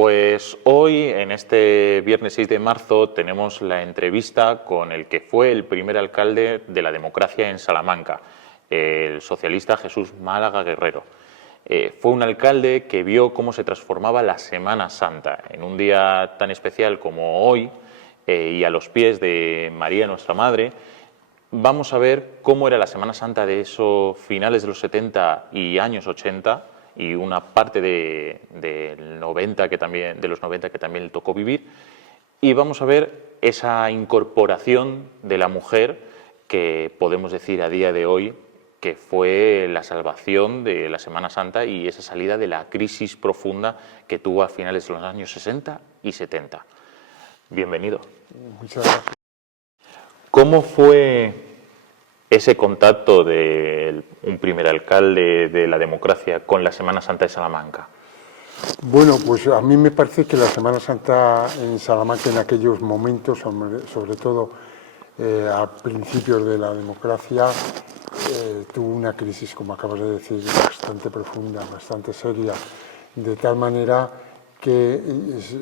Pues hoy, en este viernes 6 de marzo, tenemos la entrevista con el que fue el primer alcalde de la democracia en Salamanca, el socialista Jesús Málaga Guerrero. Fue un alcalde que vio cómo se transformaba la Semana Santa en un día tan especial como hoy, y a los pies de María, nuestra Madre. Vamos a ver cómo era la Semana Santa de esos finales de los 70 y años 80 y una parte de los 90 que también le tocó vivir, y vamos a ver esa incorporación de la mujer que podemos decir a día de hoy que fue la salvación de la Semana Santa y esa salida de la crisis profunda que tuvo a finales de los años 60 y 70. Bienvenido. Muchas gracias. ¿Cómo fue ese contacto de un primer alcalde de la democracia con la Semana Santa de Salamanca? Bueno, pues a mí me parece que la Semana Santa en Salamanca en aquellos momentos, sobre todo a principios de la democracia, tuvo una crisis, como acabas de decir, bastante profunda, bastante seria, de tal manera que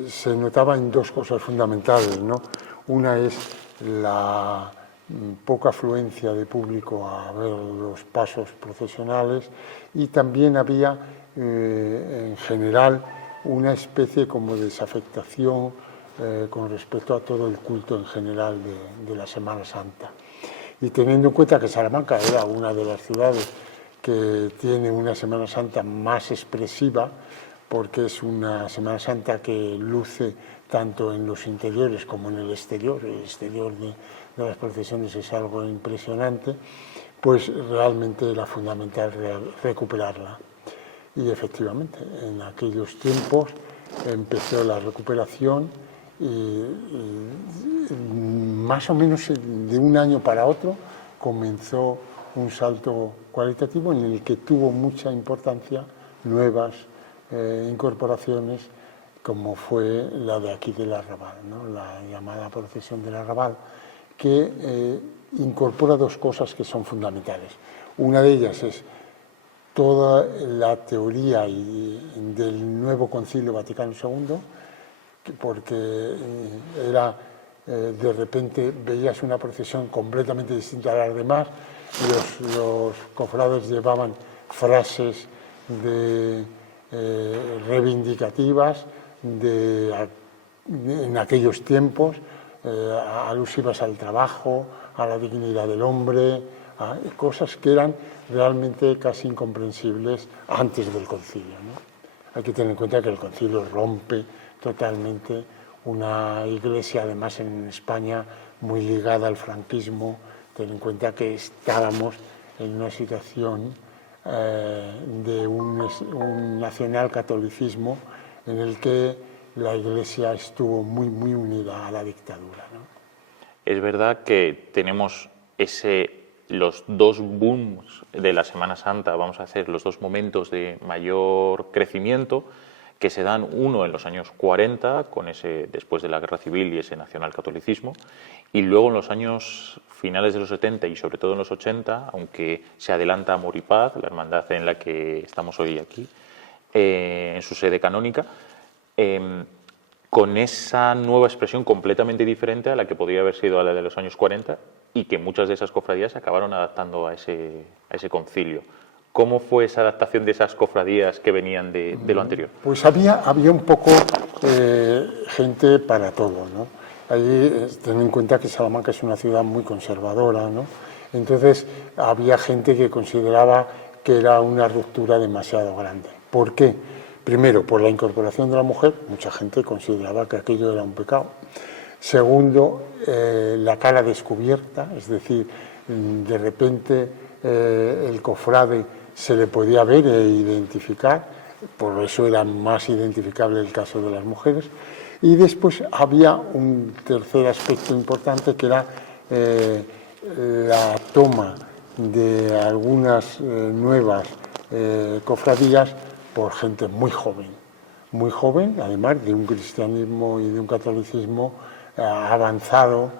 se notaba en dos cosas fundamentales, ¿no? Una es la poca afluencia de público a ver los pasos procesionales, y también había en general una especie como de desafectación con respecto a todo el culto en general de la Semana Santa. Y teniendo en cuenta que Salamanca era una de las ciudades que tiene una Semana Santa más expresiva, porque es una Semana Santa que luce tanto en los interiores como en el exterior de las procesiones es algo impresionante, pues realmente era fundamental recuperarla. Y efectivamente, en aquellos tiempos empezó la recuperación y más o menos de un año para otro comenzó un salto cualitativo en el que tuvo mucha importancia nuevas incorporaciones, como fue la de aquí del Arrabal, ¿no? La llamada procesión del Arrabal, que incorpora dos cosas que son fundamentales. Una de ellas es toda la teoría del nuevo Concilio Vaticano II, porque era de repente veías una procesión completamente distinta a las demás, los cofrades llevaban frases reivindicativas en aquellos tiempos, alusivas al trabajo, a la dignidad del hombre, a cosas que eran realmente casi incomprensibles antes del concilio, ¿no? Hay que tener en cuenta que el concilio rompe totalmente una iglesia, además en España, muy ligada al franquismo. Ten en cuenta que estábamos en una situación de un nacionalcatolicismo en el que la iglesia estuvo muy unida a la dictadura, ¿no? Es verdad que tenemos los dos booms de la Semana Santa, vamos a hacer los dos momentos de mayor crecimiento, que se dan uno en los años 40, después de la Guerra Civil y ese nacionalcatolicismo, y luego en los años finales de los 70 y sobre todo en los 80, aunque se adelanta Amor y Paz, la hermandad en la que estamos hoy aquí, en su sede canónica, con esa nueva expresión completamente diferente a la que podría haber sido a la de los años 40, y que muchas de esas cofradías se acabaron adaptando a ese concilio. ¿Cómo fue esa adaptación de esas cofradías que venían de lo anterior? Pues había un poco gente para todo, ¿no? Allí, ten en cuenta que Salamanca es una ciudad muy conservadora, ¿no? Entonces había gente que consideraba que era una ruptura demasiado grande. ¿Por qué? Primero, por la incorporación de la mujer, mucha gente consideraba que aquello era un pecado. Segundo, la cara descubierta, es decir, de repente el cofrade se le podía ver e identificar, por eso era más identificable el caso de las mujeres. Y después había un tercer aspecto importante, que era la toma de algunas nuevas cofradías por gente muy joven, además de un cristianismo y de un catolicismo avanzado,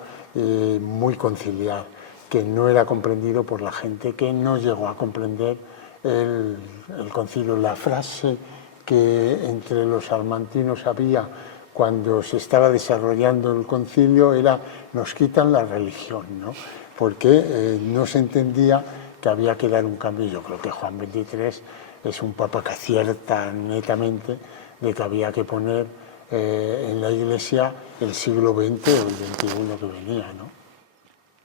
muy conciliar, que no era comprendido por la gente que no llegó a comprender el concilio. La frase que entre los salmantinos había cuando se estaba desarrollando el concilio era nos quitan la religión, ¿no? Porque no se entendía que había que dar un cambio. Yo creo que Juan XXIII es un papa que acierta netamente de que había que poner en la Iglesia el siglo XX o el XXI que venía, ¿no?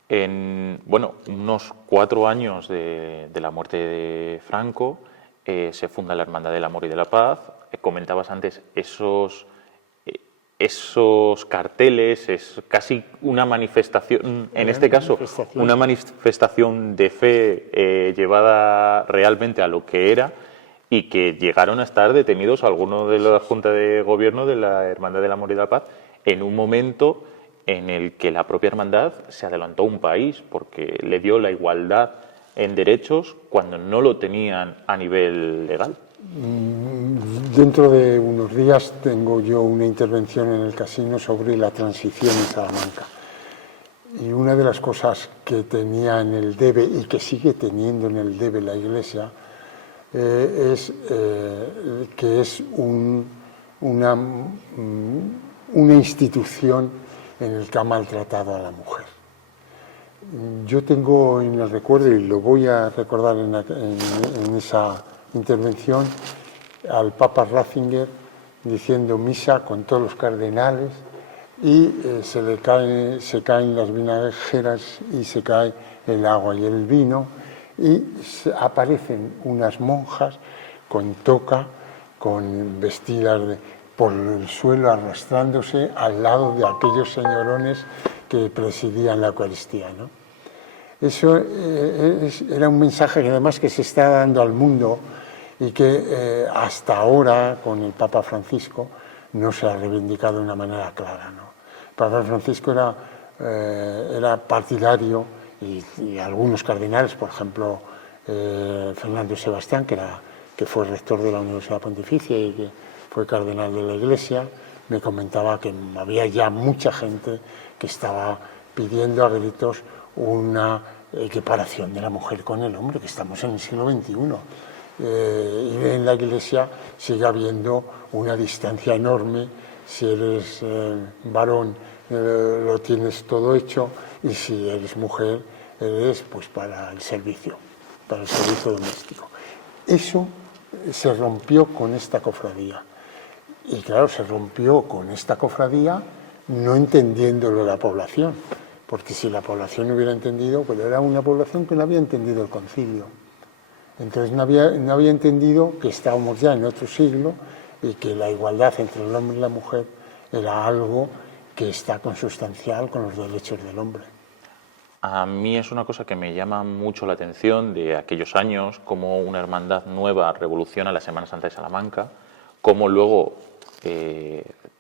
En unos 4 años de la muerte de Franco, se funda la Hermandad del Amor y de la Paz. Comentabas antes esos carteles, es casi una manifestación, en este caso, una manifestación de fe llevada realmente a lo que era, y que llegaron a estar detenidos algunos de la Junta de Gobierno de la Hermandad del Amor y de la Paz en un momento en el que la propia hermandad se adelantó a un país porque le dio la igualdad en derechos cuando no lo tenían a nivel legal. Dentro de unos días tengo yo una intervención en el casino sobre la transición en Salamanca. Y una de las cosas que tenía en el debe y que sigue teniendo en el debe la Iglesia es que es una institución en el que ha maltratado a la mujer. Yo tengo en el recuerdo, y lo voy a recordar en esa intervención, al Papa Ratzinger diciendo misa con todos los cardenales y se caen las vinajeras y se cae el agua y el vino y aparecen unas monjas con toca, con vestidas por el suelo arrastrándose al lado de aquellos señorones que presidían la Eucaristía, ¿no? Eso era un mensaje que además que se está dando al mundo y que hasta ahora con el Papa Francisco no se ha reivindicado de una manera clara, ¿no? El Papa Francisco era partidario y algunos cardenales, por ejemplo Fernando Sebastián, que fue rector de la Universidad Pontificia y que fue cardenal de la Iglesia, me comentaba que había ya mucha gente que estaba pidiendo a gritos una equiparación de la mujer con el hombre, que estamos en el siglo XXI. Y en la Iglesia sigue habiendo una distancia enorme. Si eres varón lo tienes todo hecho, y si eres mujer eres pues para el servicio doméstico. Eso se rompió con esta cofradía. Y claro, se rompió con esta cofradía no entendiéndolo la población, porque si la población hubiera entendido, pues era una población que no había entendido el concilio. Entonces no había entendido que estábamos ya en otro siglo y que la igualdad entre el hombre y la mujer era algo que está consustancial con los derechos del hombre. A mí es una cosa que me llama mucho la atención de aquellos años, cómo una hermandad nueva revoluciona la Semana Santa de Salamanca, cómo luego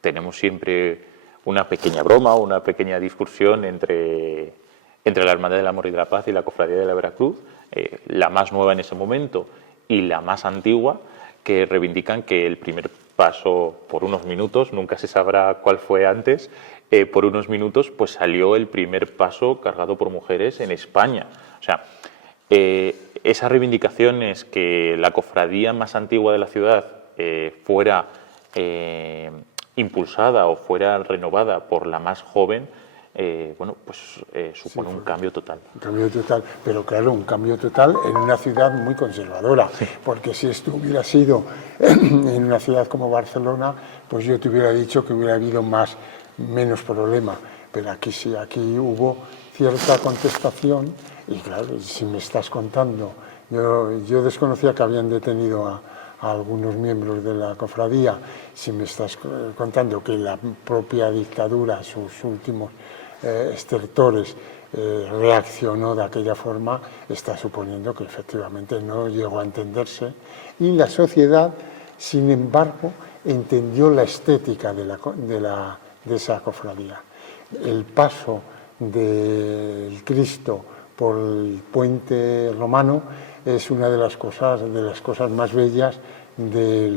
tenemos siempre una pequeña broma, una pequeña discusión entre la Hermandad del Amor y de la Paz y la Cofradía de la Veracruz, la más nueva en ese momento y la más antigua, que reivindican que el primer paso por unos minutos, nunca se sabrá cuál fue antes, por unos minutos pues salió el primer paso cargado por mujeres en España. O sea, esa reivindicación es que la cofradía más antigua de la ciudad fuera impulsada o fuera renovada por la más joven, supone un cambio total. Un cambio total, pero claro, un cambio total en una ciudad muy conservadora, porque si esto hubiera sido en una ciudad como Barcelona, pues yo te hubiera dicho que hubiera habido menos problema, pero aquí sí, aquí hubo cierta contestación y claro, si me estás contando, yo desconocía que habían detenido a algunos miembros de la cofradía, si me estás contando que la propia dictadura, sus últimos estertores, reaccionó de aquella forma, está suponiendo que efectivamente no llegó a entenderse y la sociedad, sin embargo, entendió la estética de esa cofradía. El paso del Cristo por el puente romano es una de las cosas más bellas de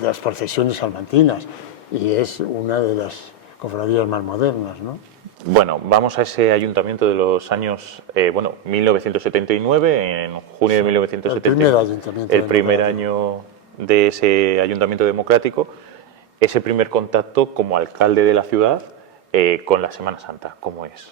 las procesiones salmantinas y es una de las cofradías más modernas, ¿no? Bueno, vamos a ese ayuntamiento de los años, 1979, en junio de 1979. El primer ayuntamiento. El primer año de ese ayuntamiento democrático, ese primer contacto como alcalde de la ciudad con la Semana Santa, ¿cómo es?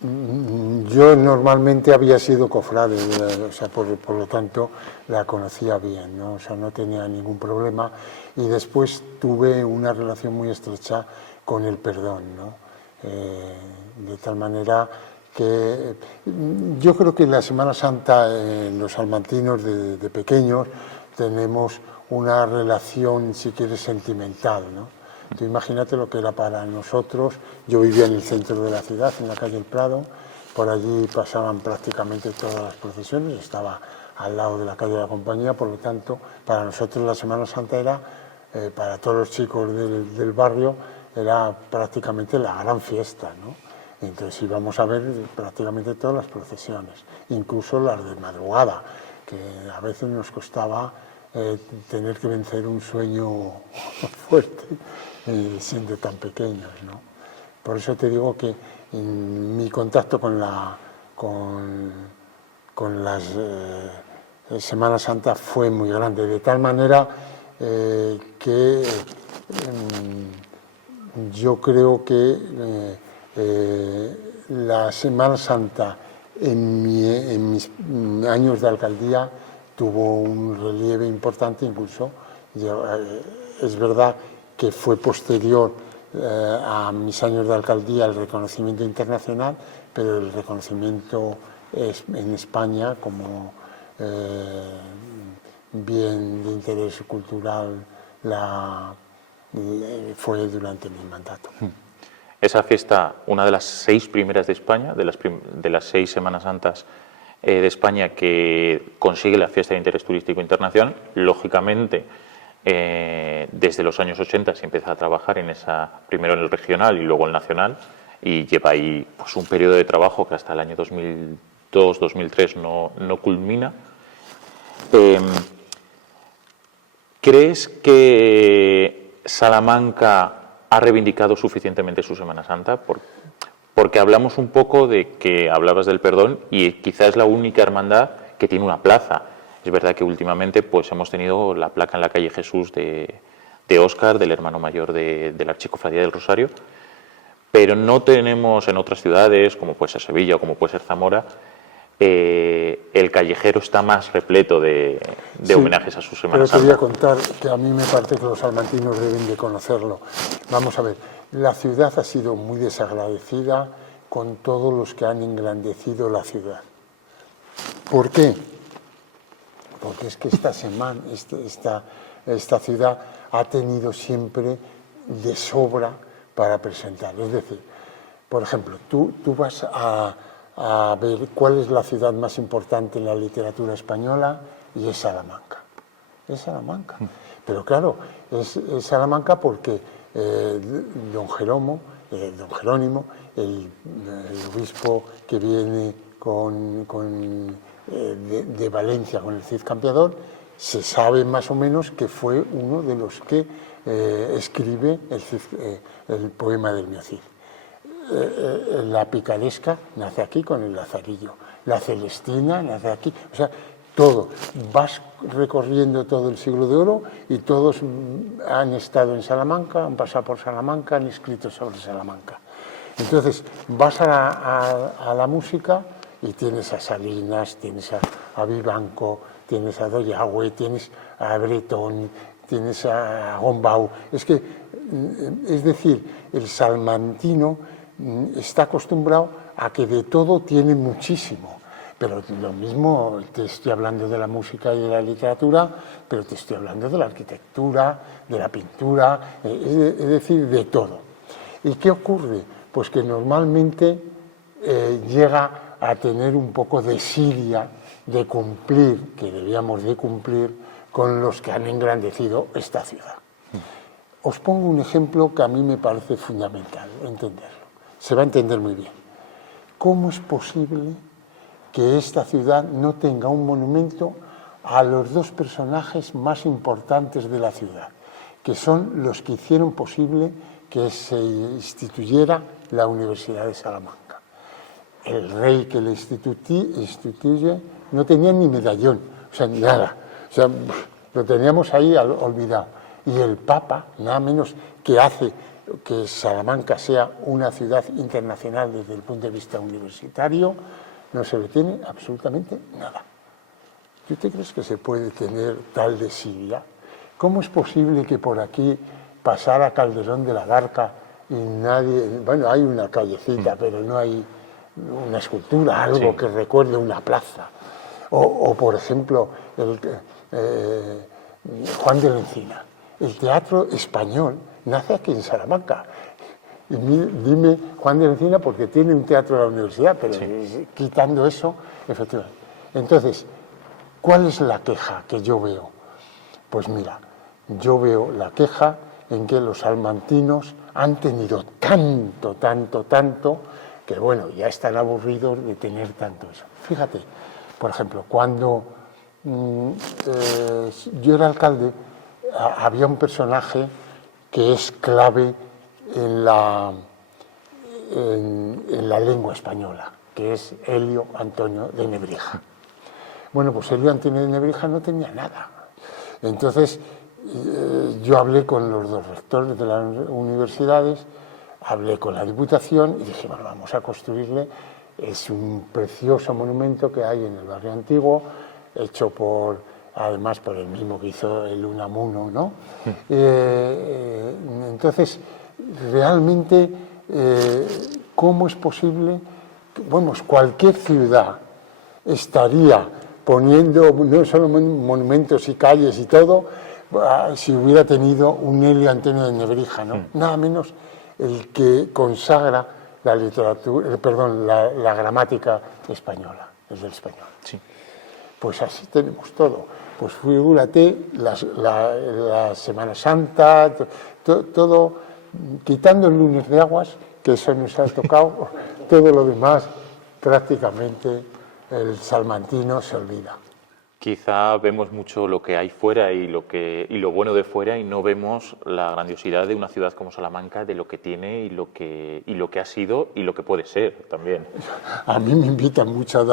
Yo normalmente había sido cofrade, o sea, por lo tanto la conocía bien, ¿no? O sea, no tenía ningún problema, y después tuve una relación muy estrecha con el perdón, ¿no? De tal manera que yo creo que en la Semana Santa, los salmantinos de pequeños, tenemos una relación, si quieres, sentimental, ¿no? Tú imagínate lo que era para nosotros. Yo vivía en el centro de la ciudad, en la calle El Prado, por allí pasaban prácticamente todas las procesiones, estaba al lado de la calle de la Compañía, por lo tanto, para nosotros la Semana Santa era, para todos los chicos del barrio, era prácticamente la gran fiesta, ¿no? Entonces íbamos a ver prácticamente todas las procesiones, incluso las de madrugada, que a veces nos costaba tener que vencer un sueño fuerte, siendo tan pequeños, ¿no? Por eso te digo que mi contacto con las Semana Santa fue muy grande, de tal manera que yo creo que la Semana Santa en mis años de alcaldía tuvo un relieve importante, incluso es verdad que fue posterior a mis años de alcaldía el reconocimiento internacional, pero el reconocimiento en España como bien de interés cultural fue durante mi mandato. Esa fiesta, una de las 6 primeras de España, de las 6 Semanas Santas de España que consigue la fiesta de interés turístico internacional, lógicamente desde los años 80 se empieza a trabajar primero en el regional y luego el nacional, y lleva ahí pues, un periodo de trabajo que hasta el año 2002-2003 no culmina. ¿Crees que Salamanca ha reivindicado suficientemente su Semana Santa? Porque hablamos un poco de que hablabas del perdón y quizás es la única hermandad que tiene una plaza. Es verdad que últimamente pues hemos tenido la placa en la calle Jesús de Óscar, del hermano mayor de la Archicofradía del Rosario, pero no tenemos en otras ciudades, como puede ser Sevilla o como puede ser Zamora, el callejero está más repleto de homenajes a su Semana Santa. Pero te voy a contar que a mí me parece que los salmantinos deben de conocerlo. Vamos a ver, la ciudad ha sido muy desagradecida con todos los que han engrandecido la ciudad. ¿Por qué? Porque es que esta ciudad ha tenido siempre de sobra para presentar. Es decir, por ejemplo, tú vas a ver cuál es la ciudad más importante en la literatura española y es Salamanca. Es Salamanca. Pero claro, es Salamanca porque don Jerónimo, el obispo que viene de Valencia con el Cid Campeador, se sabe más o menos que fue uno de los que escribe el poema del Mio Cid. La picaresca nace aquí con el Lazarillo, la Celestina nace aquí, o sea, todo. Vas recorriendo todo el siglo de oro y todos han estado en Salamanca, han pasado por Salamanca, han escrito sobre Salamanca. Entonces, vas a la música y tienes a Salinas, tienes a Vivanco, tienes a Doyagüe, tienes a Bretón, tienes a Gombau. Es decir, el salmantino está acostumbrado a que de todo tiene muchísimo, pero lo mismo te estoy hablando de la música y de la literatura, pero te estoy hablando de la arquitectura, de la pintura, es decir, de todo. ¿Y qué ocurre? Pues que normalmente llega a tener un poco de desidia de cumplir, que debíamos de cumplir, con los que han engrandecido esta ciudad. Os pongo un ejemplo que a mí me parece fundamental entenderlo. Se va a entender muy bien. ¿Cómo es posible que esta ciudad no tenga un monumento a los 2 personajes más importantes de la ciudad, que son los que hicieron posible que se instituyera la Universidad de Salamanca. El rey que le instituye no tenía ni medallón, o sea, nada. O sea, lo teníamos ahí olvidado. Y el Papa, nada menos, que hace que Salamanca sea una ciudad internacional desde el punto de vista universitario, no se le tiene absolutamente nada. ¿Tú te crees que se puede tener tal desidia? ¿Cómo es posible que por aquí pasara Calderón de la Barca y nadie... Bueno, hay una callecita, pero no hay una escultura, algo que recuerde una plaza. O por ejemplo, Juan de la Encina. El teatro español nace aquí en Salamanca. Y dime Juan de la Encina porque tiene un teatro de la universidad, pero quitando eso, efectivamente. Entonces, ¿cuál es la queja que yo veo? Pues mira, yo veo la queja en que los salmantinos han tenido tanto, que bueno, ya están aburridos de tener tanto eso. Fíjate, por ejemplo, cuando yo era alcalde, había un personaje que es clave en la lengua española, que es Elio Antonio de Nebrija. Bueno, pues Elio Antonio de Nebrija no tenía nada. Entonces, yo hablé con los dos rectores de las universidades, hablé con la Diputación y dije, bueno, vamos a construirle, es un precioso monumento que hay en el barrio antiguo, hecho además por el mismo que hizo el Unamuno, ¿no? Entonces, realmente, ¿cómo es posible? Bueno, cualquier ciudad estaría poniendo no solo monumentos y calles y todo, si hubiera tenido un Elio Antonio de Nebrija, ¿no? Nada menos el que consagra la literatura, la gramática española, es del español. Sí. Pues así tenemos todo. Pues figúrate la Semana Santa, todo, quitando el lunes de aguas, que eso nos ha tocado, todo lo demás prácticamente el salmantino se olvida. Quizá vemos mucho lo que hay fuera y lo bueno de fuera y no vemos la grandiosidad de una ciudad como Salamanca, de lo que tiene y lo que ha sido y lo que puede ser también. A mí me invitan mucho a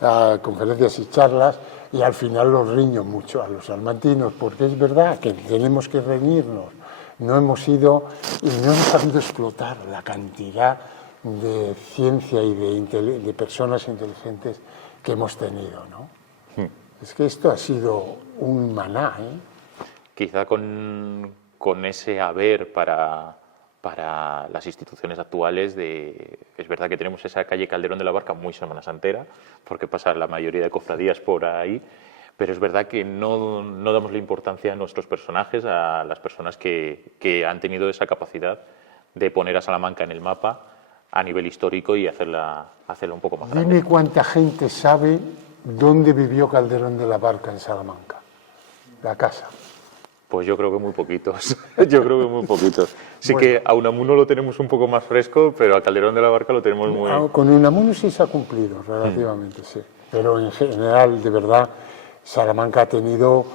dar conferencias y charlas y al final los riño mucho a los salmantinos, porque es verdad que tenemos que reñirnos. No hemos ido y no hemos sabido explotar la cantidad de ciencia y de personas inteligentes que hemos tenido, ¿no? Es que esto ha sido un maná, ¿eh? Quizá con ese haber para las instituciones actuales, es verdad que tenemos esa calle Calderón de la Barca muy Semana Santera, porque pasa la mayoría de cofradías por ahí, pero es verdad que no damos la importancia a nuestros personajes, a las personas que han tenido esa capacidad de poner a Salamanca en el mapa a nivel histórico y hacerla un poco más grande. Dime cuánta gente sabe dónde vivió Calderón de la Barca en Salamanca, la casa. Pues yo creo que muy poquitos. Sí, bueno, que a Unamuno lo tenemos un poco más fresco, pero a Calderón de la Barca lo tenemos muy... Con Unamuno sí se ha cumplido, relativamente, sí. Pero en general, de verdad, Salamanca ha tenido,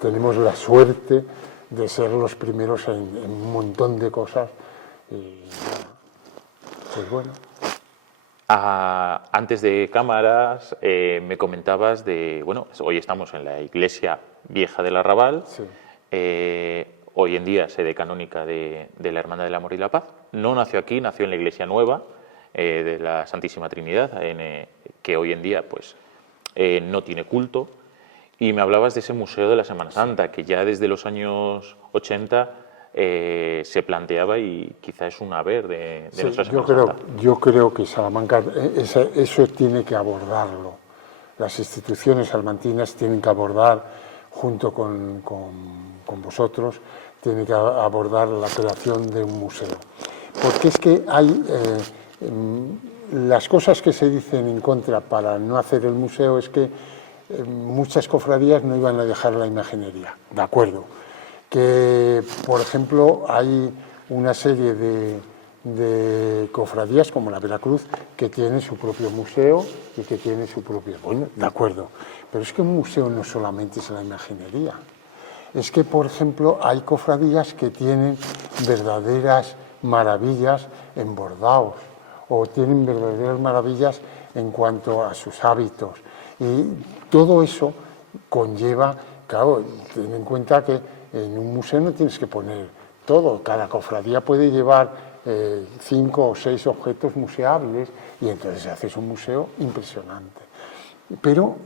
tenemos la suerte de ser los primeros en un montón de cosas. Y, pues bueno. Antes de cámaras me comentabas hoy estamos en la iglesia vieja del Arrabal, sí. Hoy en día sede canónica de la Hermandad del Amor y la Paz. No nació aquí, nació en la iglesia nueva de la Santísima Trinidad, que hoy en día pues no tiene culto. Y me hablabas de ese museo de la Semana Santa, que ya desde los años 80 se planteaba y quizá es un haber de nuestra Semana Santa. Yo creo que Salamanca, eso tiene que abordarlo. Las instituciones salmantinas tienen que abordar, junto con vosotros, tienen que abordar la creación de un museo. Porque es que hay las cosas que se dicen en contra para no hacer el museo es que muchas cofradías no iban a dejar la imaginería, de acuerdo. Que, por ejemplo, hay una serie de cofradías, como la Veracruz, que tienen su propio museo y que tienen su propio... Bueno, de acuerdo, pero es que un museo no solamente es la imaginería. Es que, por ejemplo, hay cofradías que tienen verdaderas maravillas en bordados, o tienen verdaderas maravillas en cuanto a sus hábitos. Y todo eso conlleva, claro, ten en cuenta que en un museo no tienes que poner todo, cada cofradía puede llevar 5 o 6 objetos museables y entonces haces un museo impresionante. Pero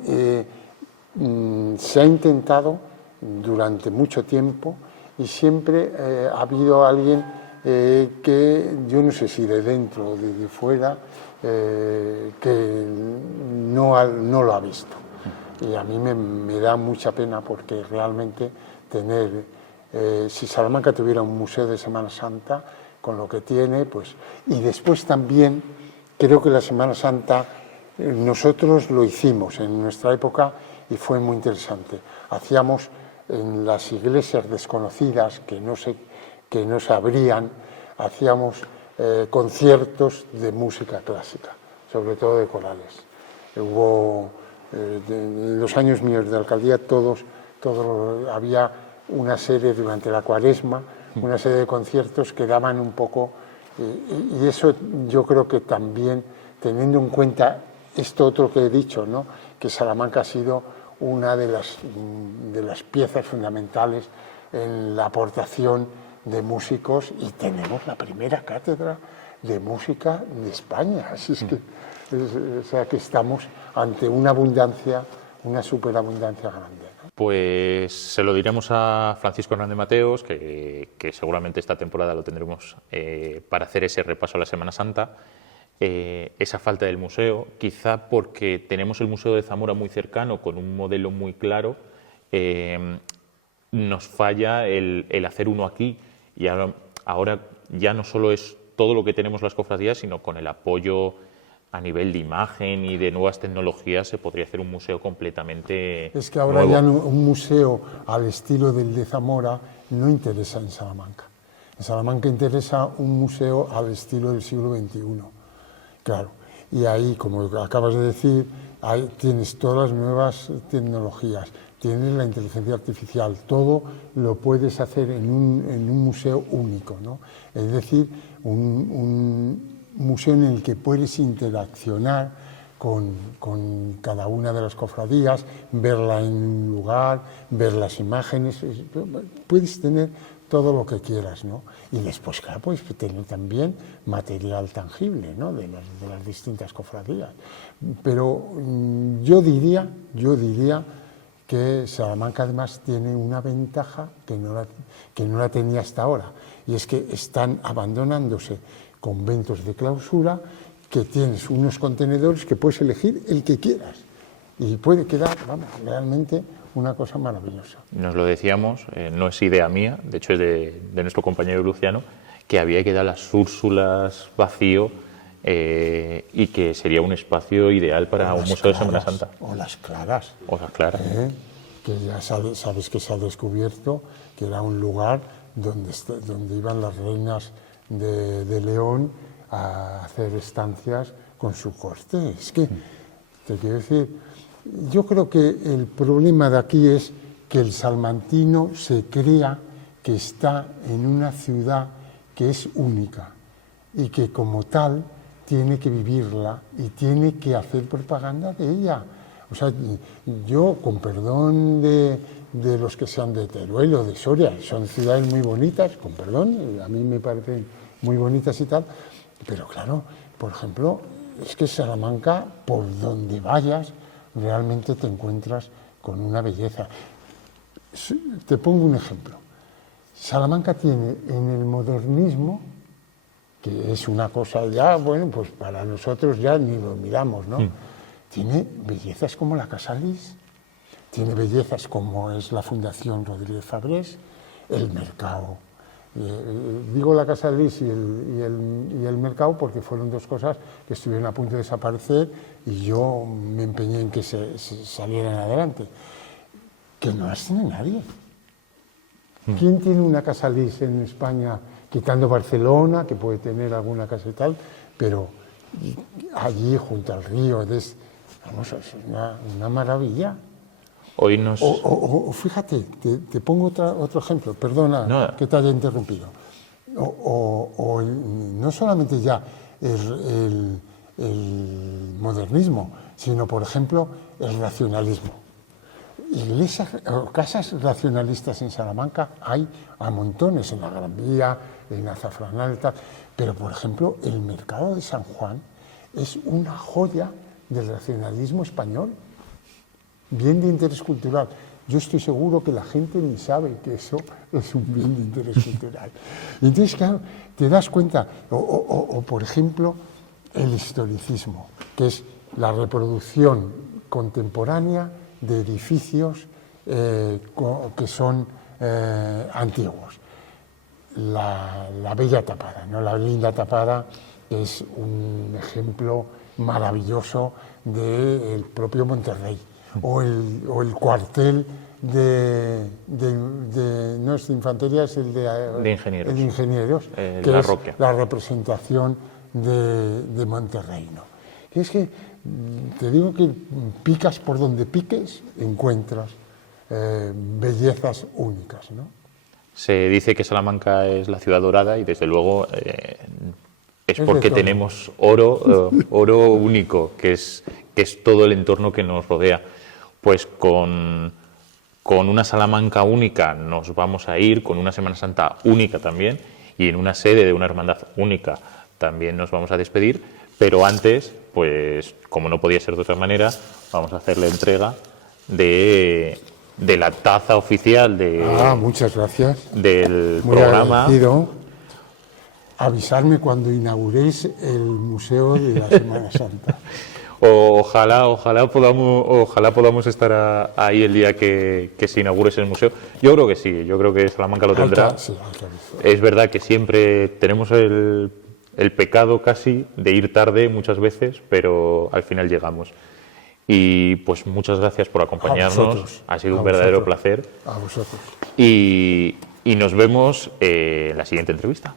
se ha intentado durante mucho tiempo y siempre ha habido alguien que, yo no sé si de dentro o de fuera, que no lo ha visto. Y a mí me da mucha pena porque realmente si Salamanca tuviera un museo de Semana Santa, con lo que tiene, pues... Y después también, creo que la Semana Santa, nosotros lo hicimos en nuestra época y fue muy interesante. Hacíamos en las iglesias desconocidas que no se abrían, hacíamos conciertos de música clásica, sobre todo de corales. Hubo, en los años míos de alcaldía, había una serie durante la Cuaresma, una serie de conciertos que daban un poco, y eso yo creo que también, teniendo en cuenta esto otro que he dicho, ¿no?, que Salamanca ha sido una de las piezas fundamentales en la aportación de músicos, y tenemos la primera cátedra de música de España, así es que, o sea, que estamos ante una abundancia, una superabundancia grande. Pues se lo diremos a Francisco Hernández Mateos, que seguramente esta temporada lo tendremos para hacer ese repaso a la Semana Santa. Esa falta del museo, quizá porque tenemos el Museo de Zamora muy cercano, con un modelo muy claro, nos falla el hacer uno aquí. Y ahora ya no solo es todo lo que tenemos las cofradías, sino con el apoyo a nivel de imagen y de nuevas tecnologías se podría hacer un museo completamente Es que ahora nuevo. Ya un museo al estilo del de Zamora no interesa en Salamanca. En Salamanca interesa un museo al estilo del siglo XXI, claro. Y ahí, como acabas de decir, ahí tienes todas las nuevas tecnologías, tienes la inteligencia artificial, todo lo puedes hacer en un museo único, ¿no? Es decir, un museo en el que puedes interaccionar con cada una de las cofradías, verla en un lugar, ver las imágenes, puedes tener todo lo que quieras, ¿no? Y después, claro, puedes tener también material tangible, ¿no?, de las distintas cofradías. Pero yo diría que Salamanca además tiene una ventaja que no la tenía hasta ahora, y es que están abandonándose conventos de clausura, que tienes unos contenedores que puedes elegir el que quieras y puede quedar, vamos, realmente una cosa maravillosa. Nos lo decíamos, no es idea mía, de hecho es de nuestro compañero Luciano, que había que dar las Úrsulas vacío y que sería un espacio ideal para un museo de Semana Santa. O las Claras. O las Claras. Que ya sabes que se ha descubierto que era un lugar donde iban las reinas de León a hacer estancias con su corte. Es que, te quiero decir, yo creo que el problema de aquí es que el salmantino se crea que está en una ciudad que es única y que como tal tiene que vivirla y tiene que hacer propaganda de ella. O sea, yo, con perdón de los que sean de Teruel o de Soria, son ciudades muy bonitas, con perdón, a mí me parecen muy bonitas y tal, pero claro, por ejemplo, es que Salamanca, por donde vayas, realmente te encuentras con una belleza. Te pongo un ejemplo. Salamanca tiene en el modernismo, que es una cosa ya, bueno, pues para nosotros ya ni lo miramos, ¿no? Tiene bellezas como la Casa Lis, tiene bellezas como es la Fundación Rodríguez Fabrés, el Mercado. Digo la Casa Lis y el Mercado porque fueron dos cosas que estuvieron a punto de desaparecer y yo me empeñé en que se salieran adelante. Que no las tiene nadie. ¿Quién tiene una Casa Lis en España, quitando Barcelona, que puede tener alguna casa y tal, pero allí junto al río, vamos, es una maravilla. Hoy nos... O fíjate, te pongo otro ejemplo, perdona que te haya interrumpido. no solamente ya el modernismo, sino, por ejemplo, el racionalismo. Iglesias o casas racionalistas en Salamanca hay a montones, en la Gran Vía, en Azafranal y tal, pero, por ejemplo, el mercado de San Juan es una joya del racionalismo español, bien de interés cultural. Yo estoy seguro que la gente ni sabe que eso es un bien de interés cultural. Entonces, claro, te das cuenta, o por ejemplo, el historicismo, que es la reproducción contemporánea de edificios que son antiguos. La Bella Tapada, ¿no? La Linda Tapada es un ejemplo maravilloso del propio Monterrey. O el cuartel no es de infantería, es el de ingenieros, el de ingenieros, que la es Roquia. la representación de Monterrey, ¿no? Que es que te digo que picas por donde piques, encuentras bellezas únicas, ¿no? Se dice que Salamanca es la ciudad dorada y desde luego es porque tenemos oro único, que es todo el entorno que nos rodea. Pues con una Salamanca única nos vamos a ir, con una Semana Santa única también, y en una sede de una hermandad única también nos vamos a despedir, pero antes, pues como no podía ser de otra manera, vamos a hacer la entrega de la taza oficial muchas gracias. del Muy programa. Agradecido. Avisarme cuando inauguréis el Museo de la Semana Santa. Ojalá podamos estar ahí el día que se inaugure ese museo. Yo creo que sí, yo creo que Salamanca lo tendrá. Sí, es verdad que siempre tenemos el pecado casi de ir tarde muchas veces, pero al final llegamos. Y pues muchas gracias por acompañarnos, ha sido un verdadero placer. A vosotros. Y nos vemos en la siguiente entrevista.